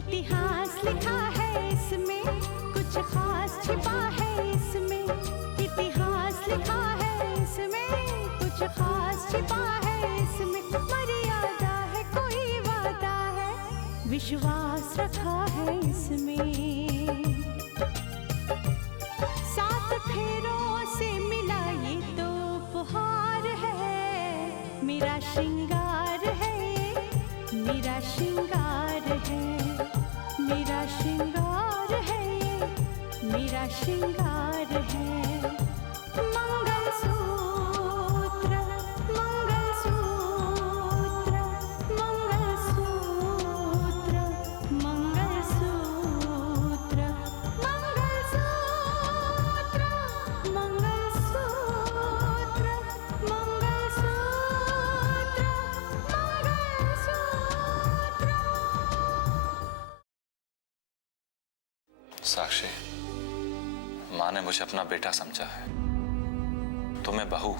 इतिहास लिखा है इसमें, कुछ खास छिपा है इसमें। इतिहास लिखा है इसमें, कुछ खास छिपा है इसमें। मर्यादा है, कोई वादा है, विश्वास रखा है इसमें। सात फेरों से मिला ये तो उपहार है, मेरा श्रृंगार है, मेरा श्रृंगार है, मेरा श्रृंगार है, मेरा श्रृंगार है। मंगलसूत्र, मंगलसूत्र, मंगलसूत्र, मंगलसूत्र, मंगलसूत्र, मंगलसूत्र, मंगलसूत्र। साक्षी, माँ ने मुझे अपना बेटा समझा है। तुम्हें बहू,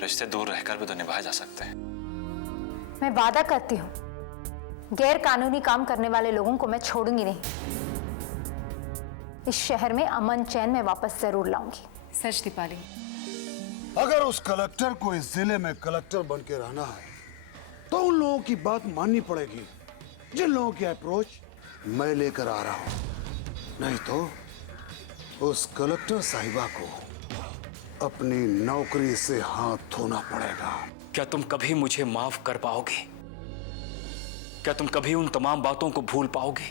रिश्ते दूर रहकर भी तो निभाए जा सकते हैं। मैं वादा करती हूँ, गैर कानूनी काम करने वाले लोगों को मैं छोड़ूंगी नहीं। इस शहर में अमन चैन में वापस जरूर लाऊंगी। सच दीपाली, अगर उस कलेक्टर को इस जिले में कलेक्टर बन के रहना है तो उन लोगों की बात माननी पड़ेगी, जिन लोगों की अप्रोच मैं लेकर आ रहा हूं। नहीं तो उस कलेक्टर साहिबा को अपनी नौकरी से हाथ धोना पड़ेगा। क्या तुम कभी मुझे माफ कर पाओगे? क्या तुम कभी उन तमाम बातों को भूल पाओगे?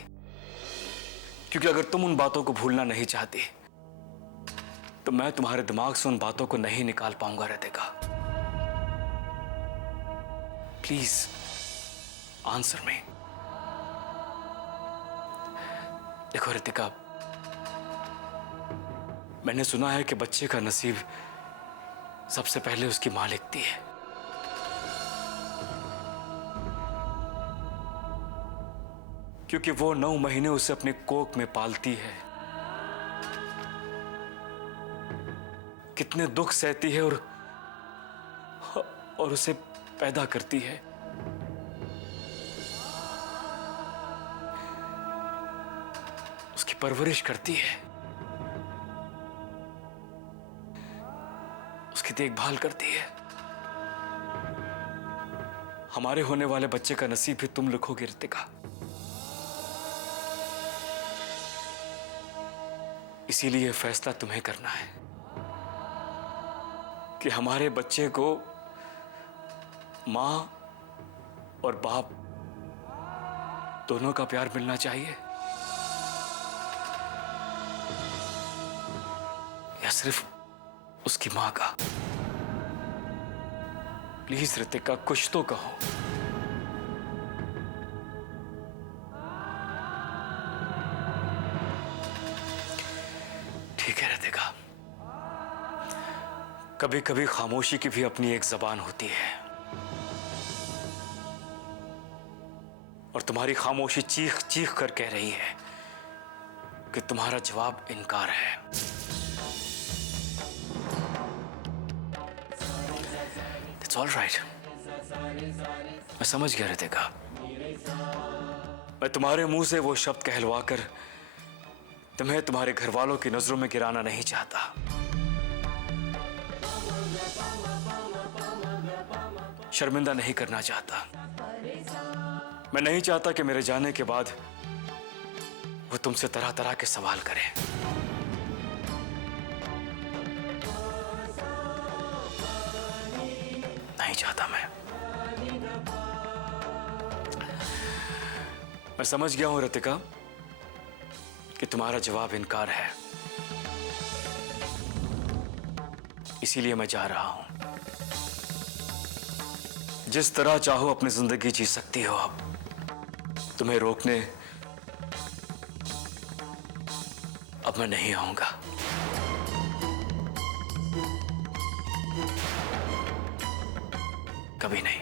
क्योंकि अगर तुम उन बातों को भूलना नहीं चाहते तो मैं तुम्हारे दिमाग से उन बातों को नहीं निकाल पाऊंगा रितिका। Please answer me. देखो रितिका, मैंने सुना है कि बच्चे का नसीब सबसे पहले उसकी मां लिखती है। क्योंकि वो 9 महीने उसे अपने कोख में पालती है, कितने दुख सहती है और उसे पैदा करती है। उसकी परवरिश करती है, उसकी देखभाल करती है। हमारे होने वाले बच्चे का नसीब भी तुम लिखोगे रितिका। इसीलिए फैसला तुम्हें करना है कि हमारे बच्चे को मां और बाप दोनों का प्यार मिलना चाहिए या सिर्फ उसकी मां का। प्लीज रितिका, कुछ तो कहो। ठीक है रितिका, कभी कभी खामोशी की भी अपनी एक जबान होती है और तुम्हारी खामोशी चीख चीख कर कह रही है कि तुम्हारा जवाब इनकार है। It's all right. मैं समझ गया रितिका। मैं तुम्हारे मुंह से वो शब्द कहलवाकर तुम्हें तुम्हारे घर वालों की नजरों में गिराना नहीं चाहता। शर्मिंदा नहीं करना चाहता। मैं नहीं चाहता कि मेरे जाने के बाद वो तुमसे तरह तरह के सवाल करे। नहीं चाहता मैं समझ गया हूं रितिका कि तुम्हारा जवाब इनकार है, इसीलिए मैं जा रहा हूं। जिस तरह चाहो अपनी जिंदगी जी सकती हो। अब तुम्हें रोकने अब मैं नहीं आऊंगा। कभी नहीं।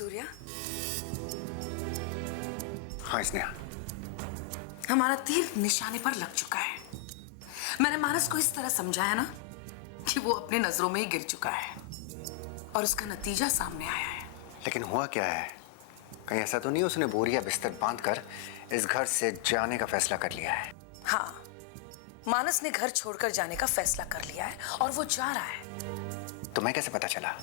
सूर्या, हाँ स्नेहा। हमारा तीर निशाने पर लग चुका है। मैंने मानस को इस तरह समझाया ना कि वो अपनी नजरों में ही गिर चुका है और उसका नतीजा सामने आया है। लेकिन हुआ क्या है? कहीं ऐसा तो नहीं उसने बोरिया बिस्तर बांधकर इस घर से जाने का फैसला कर लिया है? हाँ, मानस ने घर छोड़कर जाने का फैसला कर लिया है और वो जा रहा है। तुम्हें कैसे पता चला?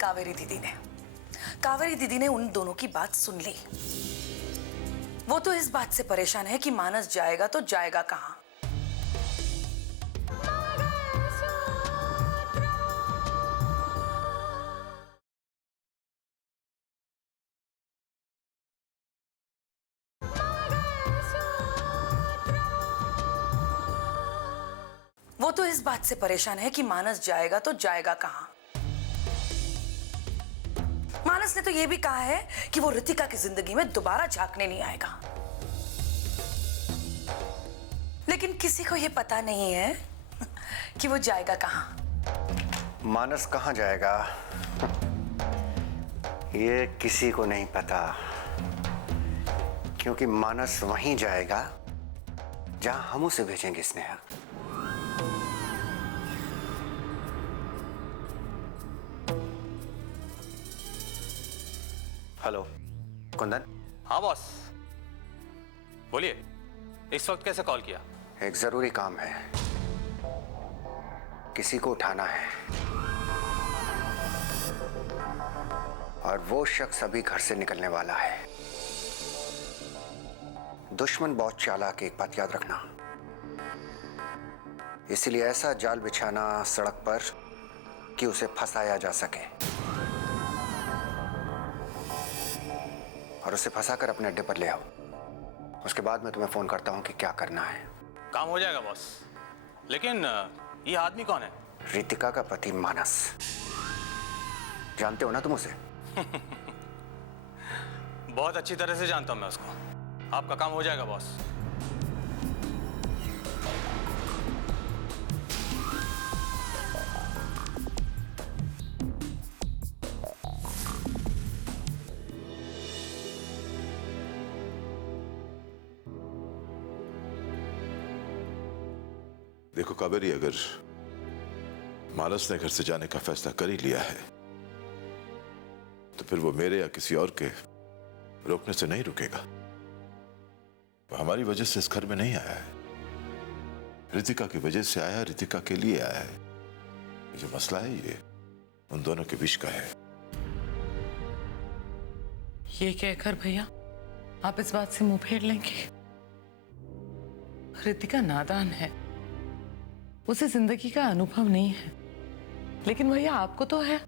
कावेरी दीदी ने उन दोनों की बात सुन ली। वो तो इस बात से परेशान है कि मानस जाएगा तो जाएगा कहां। वो तो इस बात से परेशान है कि मानस जाएगा तो जाएगा कहां। मानस ने तो यह भी कहा है कि वो रितिका की जिंदगी में दोबारा झांकने नहीं आएगा। लेकिन किसी को यह पता नहीं है कि वो जाएगा कहां। मानस कहाँ जाएगा ये किसी को नहीं पता, क्योंकि मानस वहीं जाएगा जहां हम उसे भेजेंगे स्नेहा। हेलो कुंदन। हाँ बॉस, बोलिए, इस वक्त कैसे कॉल किया? एक जरूरी काम है, किसी को उठाना है और वो शख्स अभी घर से निकलने वाला है। दुश्मन बहुत चालाक है, एक बात याद रखना। इसीलिए ऐसा जाल बिछाना सड़क पर कि उसे फंसाया जा सके और उसे फंसाकर अपने अड्डे पर ले आओ। उसके बाद मैं तुम्हें फोन करता हूं कि क्या करना है। काम हो जाएगा बॉस, लेकिन ये आदमी कौन है? रितिका का पति मानस, जानते हो ना तुम उसे? बहुत अच्छी तरह से जानता हूं मैं उसको। आपका काम हो जाएगा बॉस। देखो कावेरी, अगर मानस ने घर से जाने का फैसला कर ही लिया है तो फिर वो मेरे या किसी और के रोकने से नहीं रुकेगा। वो हमारी वजह से इस घर में नहीं आया है, रितिका की वजह से आया, रितिका के लिए आया है। ये जो मसला है ये उन दोनों के बीच का है। ये कहकर भैया आप इस बात से मुंह फेर लेंगे? रितिका नादान है, उसे जिंदगी का अनुभव नहीं है, लेकिन भैया आपको तो है।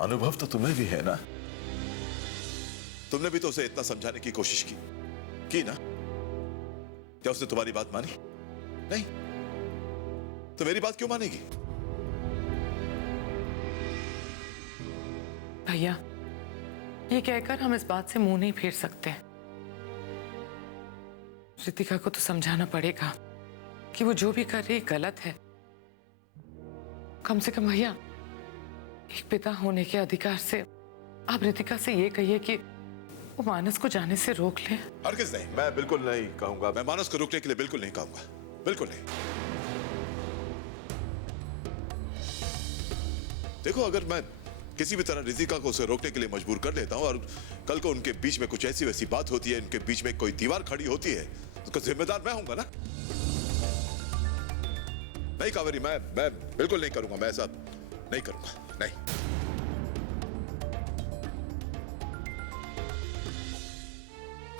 अनुभव तो तुम्हें भी है ना, तुमने भी तो उसे इतना समझाने की कोशिश की ना? क्या उसने तुम्हारी बात मानी? नहीं, तो मेरी बात क्यों मानेगी? भैया ये कहकर हम इस बात से मुंह नहीं फेर सकते। रितिका को तो समझाना पड़ेगा कि वो जो भी कर रही गलत है। कम से कम भैया एक पिता होने के अधिकार से आप रितिका से ये कहिए कि वो मानस को जाने से रोक ले। हरगिज़ नहीं, मैं बिल्कुल नहीं कहूंगा। मैं मानस को रोकने के लिए बिल्कुल नहीं कहूंगा, बिल्कुल नहीं। देखो, अगर मैं किसी भी तरह रितिका को उसे रोकने के लिए मजबूर कर देता हूं और कल को उनके बीच में कुछ ऐसी वैसी बात होती है, इनके बीच में कोई दीवार खड़ी होती है, तो उसका जिम्मेदार मैं होऊंगा ना? नहीं कावेरी, मैं बिल्कुल नहीं करूंगा, मैं ऐसा नहीं करूंगा, नहीं।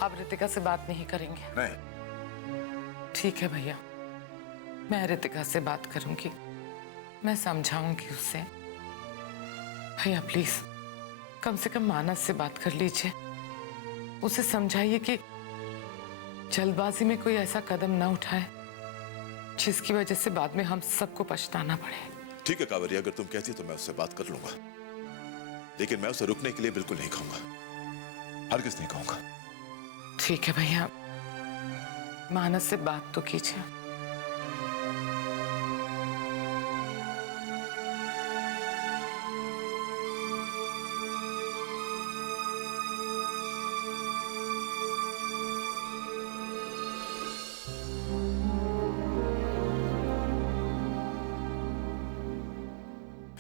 आप रितिका से बात नहीं करेंगे? नहीं। ठीक है भैया, मैं रितिका से बात करूंगी, मैं समझाऊंगी उसे। भैया प्लीज कम से कम मानस से बात कर लीजिए, उसे समझाइए कि जल्दबाजी में कोई ऐसा कदम ना उठाए जिसकी वजह से बाद में हम सबको पछताना पड़े। ठीक है कावेरी, अगर तुम कहती हो तो मैं उससे बात कर लूंगा, लेकिन मैं उसे रुकने के लिए बिल्कुल नहीं कहूंगा, हरगिज़ नहीं कहूंगा। ठीक है भैया, मानस से बात तो कीजिए।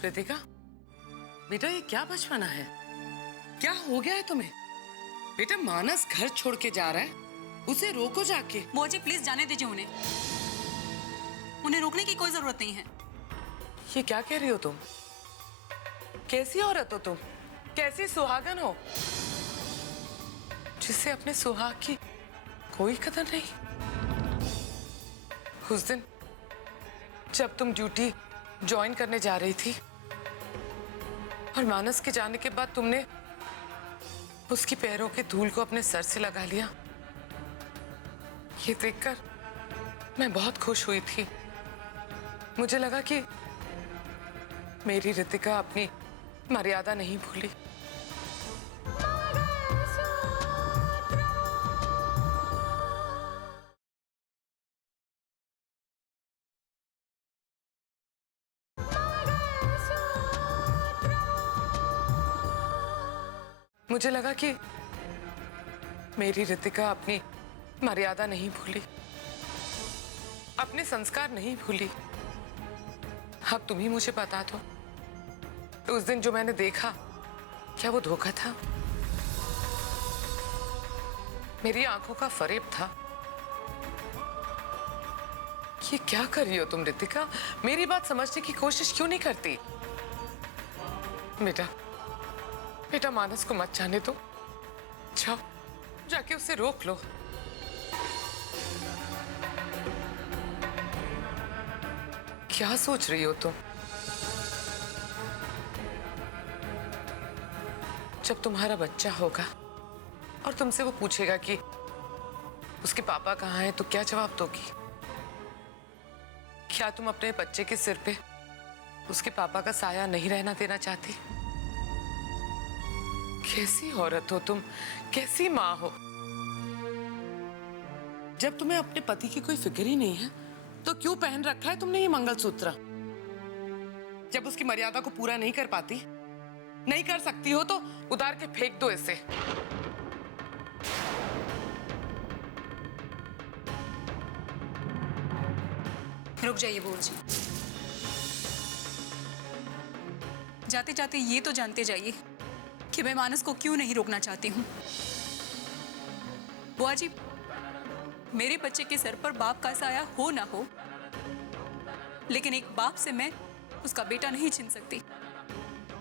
रितिका, बेटा ये क्या बचपना है? क्या हो गया है तुम्हें? बेटा मानस घर छोड़ के जा रहा है, उसे रोको जाके। बुआ जी प्लीज जाने दीजिए उन्हें, उन्हें रोकने की कोई जरूरत नहीं है। ये क्या कह रही हो तुम? कैसी औरत हो तुम? कैसी सुहागन हो जिससे अपने सुहाग की कोई कदर नहीं? उस दिन जब तुम ड्यूटी ज्वाइन करने जा रही थी और मानस के जाने के बाद तुमने उसकी पैरों के धूल को अपने सर से लगा लिया, ये देखकर मैं बहुत खुश हुई थी। मुझे लगा कि मेरी रितिका अपनी मर्यादा नहीं भूली। मुझे लगा कि मेरी रितिका अपनी मर्यादा नहीं भूली, अपने संस्कार नहीं भूली। अब तुम ही मुझे बता दो, तो उस दिन जो मैंने देखा, क्या वो धोखा था? मेरी आंखों का फरेब था? ये क्या कर रही हो तुम रितिका? मेरी बात समझने की कोशिश क्यों नहीं करती? बेटा बेटा मानस को मत जाने दो, जाओ जाके उसे रोक लो। क्या सोच रही हो तुम? जब तुम्हारा बच्चा होगा और तुमसे वो पूछेगा कि उसके पापा कहाँ हैं, तो क्या जवाब दोगी? क्या तुम अपने बच्चे के सिर पे उसके पापा का साया नहीं रहना देना चाहती? कैसी औरत हो तुम, कैसी माँ हो? जब तुम्हें अपने पति की कोई फिक्र ही नहीं है तो क्यों पहन रखा है तुमने ये मंगलसूत्र? जब उसकी मर्यादा को पूरा नहीं कर पाती, नहीं कर सकती हो, तो उतार के फेंक दो इसे। रुक जाइए बुआ जी, जाते जाते ये तो जानते जाइए कि मैं मानस को क्यों नहीं रोकना चाहती हूँ। बुआ जी, मेरे बच्चे के सर पर बाप का साया हो ना हो, लेकिन एक बाप से मैं उसका बेटा नहीं छीन सकती,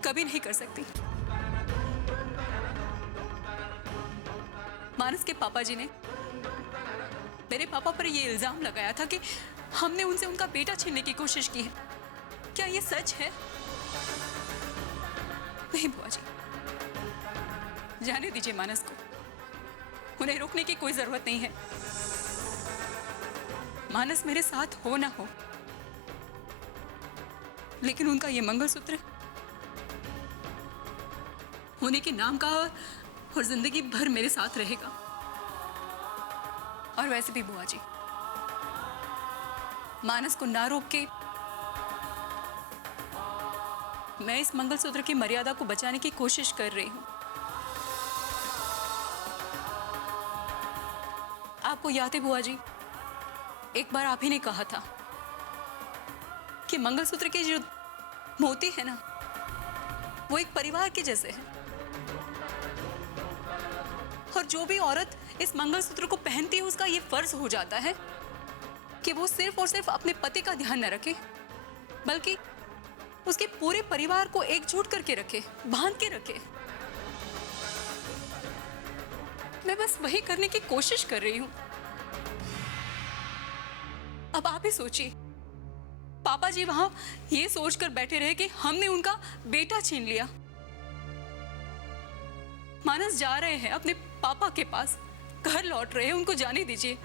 कभी नहीं कर सकती। मानस के पापा जी ने मेरे पापा पर यह इल्जाम लगाया था कि हमने उनसे उनका बेटा छीनने की कोशिश की है। क्या ये सच है? नहीं बुआ जी, जाने दीजिए मानस को, उन्हें रोकने की कोई जरूरत नहीं है। मानस मेरे साथ हो ना हो, लेकिन उनका ये मंगलसूत्र होने के नाम का और जिंदगी भर मेरे साथ रहेगा। और वैसे भी बुआ जी, मानस को ना रोक के मैं इस मंगलसूत्र की मर्यादा को बचाने की कोशिश कर रही हूं। आपको याद है बुआ जी, एक बार आप ही ने कहा था कि मंगलसूत्र के जो मोती है ना, वो एक परिवार के जैसे है, और जो भी औरत इस मंगलसूत्र को पहनती है उसका ये फर्ज हो जाता है कि वो सिर्फ और सिर्फ अपने पति का ध्यान न रखे, बल्कि उसके पूरे परिवार को एकजुट करके रखे, बांध के रखे। मैं बस वही करने की कोशिश कर रही हूं। अब आप ही सोचिए, पापा जी वहां ये सोचकर बैठे रहे कि हमने उनका बेटा छीन लिया। मानस जा रहे हैं अपने पापा के पास, घर लौट रहे हैं, उनको जाने दीजिए।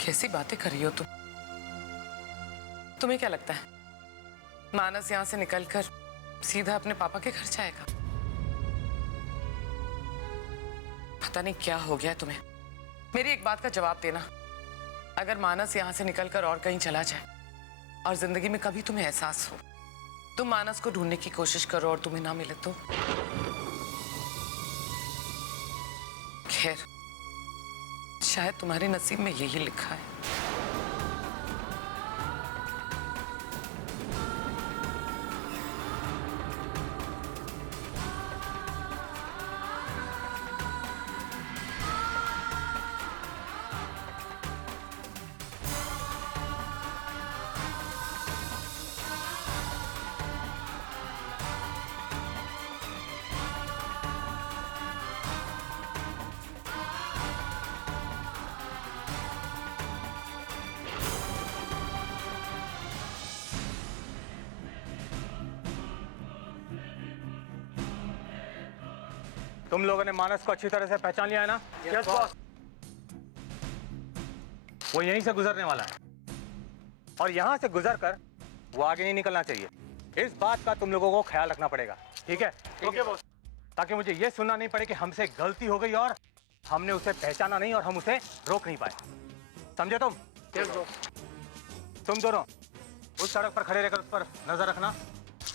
कैसी बातें कर रही हो तुम? तुम्हें क्या लगता है मानस यहां से निकलकर सीधा अपने पापा के घर जाएगा? पता नहीं क्या हो गया है तुम्हें। मेरी एक बात का जवाब देना, अगर मानस यहां से निकलकर और कहीं चला जाए और जिंदगी में कभी तुम्हें एहसास हो, तुम मानस को ढूंढने की कोशिश करो और तुम्हें ना मिले तो? खैर, शायद तुम्हारे नसीब में यही लिखा है। तुम लोगों ने मानस को अच्छी तरह से पहचान लिया है ना? Yes boss. वो यहीं से गुजरने वाला है और यहां से गुजरकर वो आगे नहीं निकलना चाहिए। इस बात का तुम लोगों को ख्याल रखना पड़ेगा, ठीक है? Okay boss. ताकि मुझे ये सुनना नहीं पड़े कि हमसे गलती हो गई और हमने उसे पहचाना नहीं और हम उसे रोक नहीं पाए। समझे तुम? Yes boss. तुम दोनों उस सड़क पर खड़े रहकर उस पर नजर रखना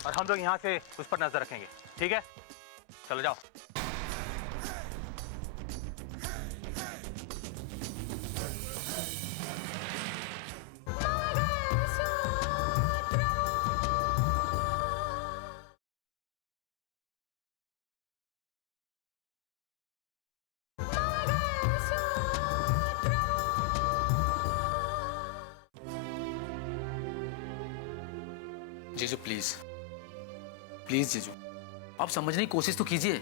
और हम लोग यहाँ से उस पर नजर रखेंगे, ठीक है? चलो जाओ। जीजू प्लीज प्लीज जीजू, आप समझने की कोशिश तो कीजिए।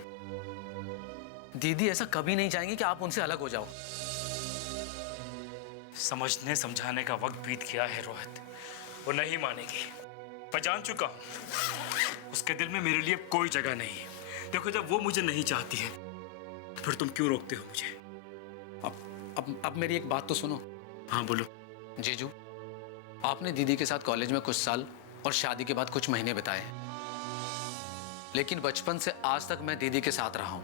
दीदी ऐसा कभी नहीं चाहेंगे कि आप उनसे अलग हो जाओ। समझने समझाने का वक्त बीत गया है रोहित, वो नहीं मानेगी। मैं जान चुका हूं उसके दिल में मेरे लिए कोई जगह नहीं है। देखो जब वो मुझे नहीं चाहती है तो फिर तुम क्यों रोकते हो मुझे? अब मेरी एक बात तो सुनो। हाँ बोलो। जीजू, आपने दीदी के साथ कॉलेज में कुछ साल और शादी के बाद कुछ महीने बिताए, लेकिन बचपन से आज तक मैं दीदी के साथ रहा हूं।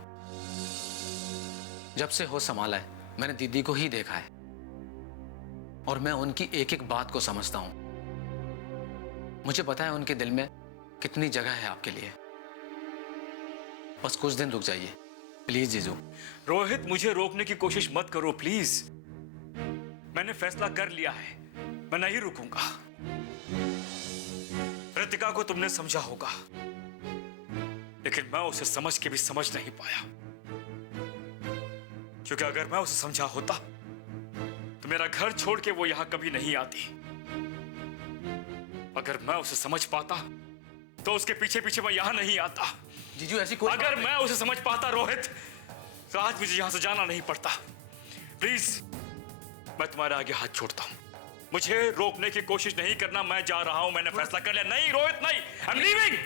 जब से होश संभाला है मैंने दीदी को ही देखा है और मैं उनकी एक एक बात को समझता हूं। मुझे पता है उनके दिल में कितनी जगह है आपके लिए। बस कुछ दिन रुक जाइए प्लीज जीजू। रोहित मुझे रोकने की कोशिश मत करो प्लीज। मैंने फैसला कर लिया है, मैं नहीं रुकूंगा। रितिका को तुमने समझा होगा लेकिन मैं उसे समझ के भी समझ नहीं पाया, क्योंकि अगर मैं उसे समझा होता तो मेरा घर छोड़ के वो यहां कभी नहीं आती। अगर मैं उसे समझ पाता तो उसके पीछे पीछे मैं यहां नहीं आता। जीजू ऐसी कोई अगर मैं उसे समझ पाता रोहित तो आज मुझे यहां से जाना नहीं पड़ता। प्लीज मैं तुम्हारे आगे हाथ छोड़ता हूं, मुझे रोकने की कोशिश नहीं करना। मैं जा रहा हूं, मैंने फैसला कर लिया। नहीं रोहित नहीं, आई एम लीविंग।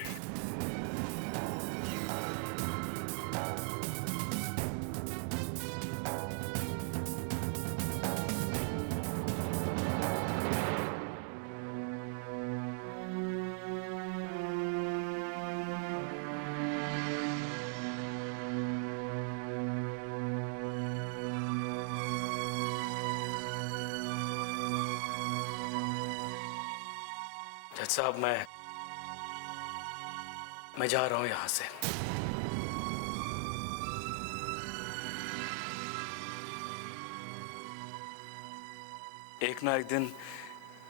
जज साहब मैं जा रहा हूं यहां से। एक ना एक दिन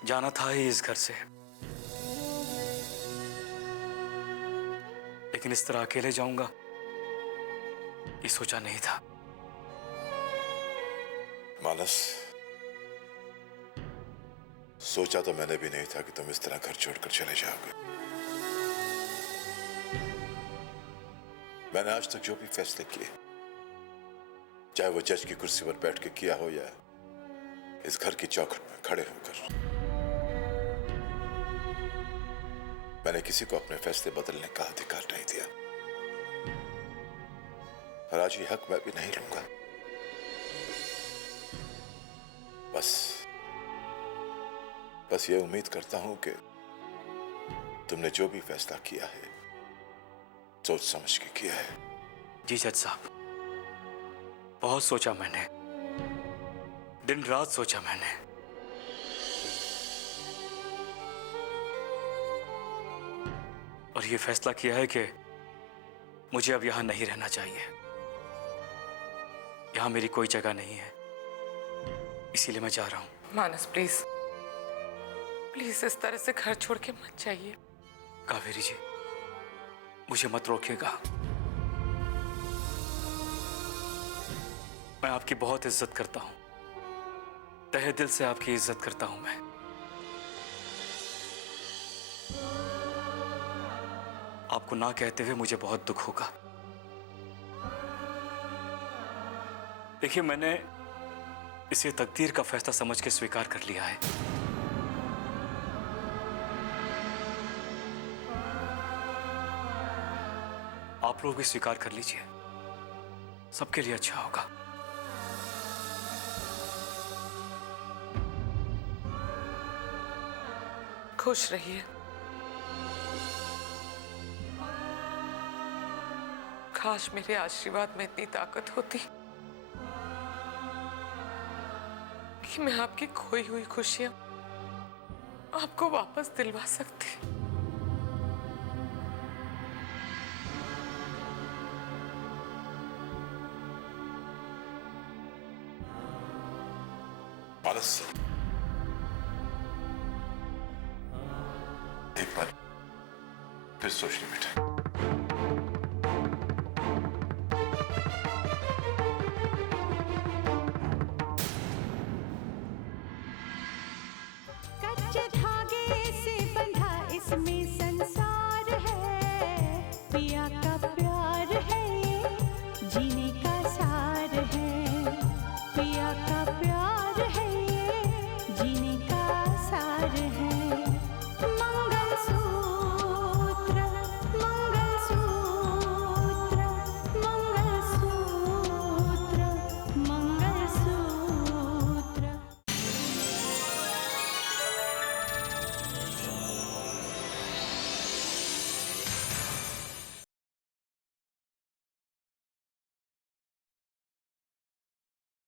जाना था ही इस घर से, लेकिन इस तरह अकेले जाऊंगा ये सोचा नहीं था। मानस, सोचा तो मैंने भी नहीं था कि तुम इस तरह घर छोड़कर चले जाओगे। मैंने आज तक जो भी फैसले किए, चाहे वो जज की कुर्सी पर बैठ के किया हो या इस घर की चौखट में खड़े होकर, मैंने किसी को अपने फैसले बदलने का अधिकार नहीं दिया और आज ये हक मैं भी नहीं लूंगा। बस ये उम्मीद करता हूं कि तुमने जो भी फैसला किया है सोच समझ के किया है। जी जज साहब, बहुत सोचा मैंने, दिन रात सोचा मैंने। और ये फैसला किया है कि मुझे अब यहां नहीं रहना चाहिए। यहां मेरी कोई जगह नहीं है, इसीलिए मैं जा रहा हूं। मानस प्लीज प्लीज इस तरह से घर छोड़ के मत जाइए। कावेरी जी मुझे मत रोकिएगा, मैं आपकी बहुत इज्जत करता हूं, तहे दिल से आपकी इज्जत करता हूं मैं। आपको ना कहते हुए मुझे बहुत दुख होगा। देखिए मैंने इसे तकदीर का फैसला समझ के स्वीकार कर लिया है। आप लोग भी स्वीकार कर लीजिए, सबके लिए अच्छा होगा। खुश रहिए। काश मेरे आशीर्वाद में इतनी ताकत होती कि मैं आपकी खोई हुई खुशियां आपको वापस दिलवा सकती। मानस, एक बार फिर सोच ले बेटा।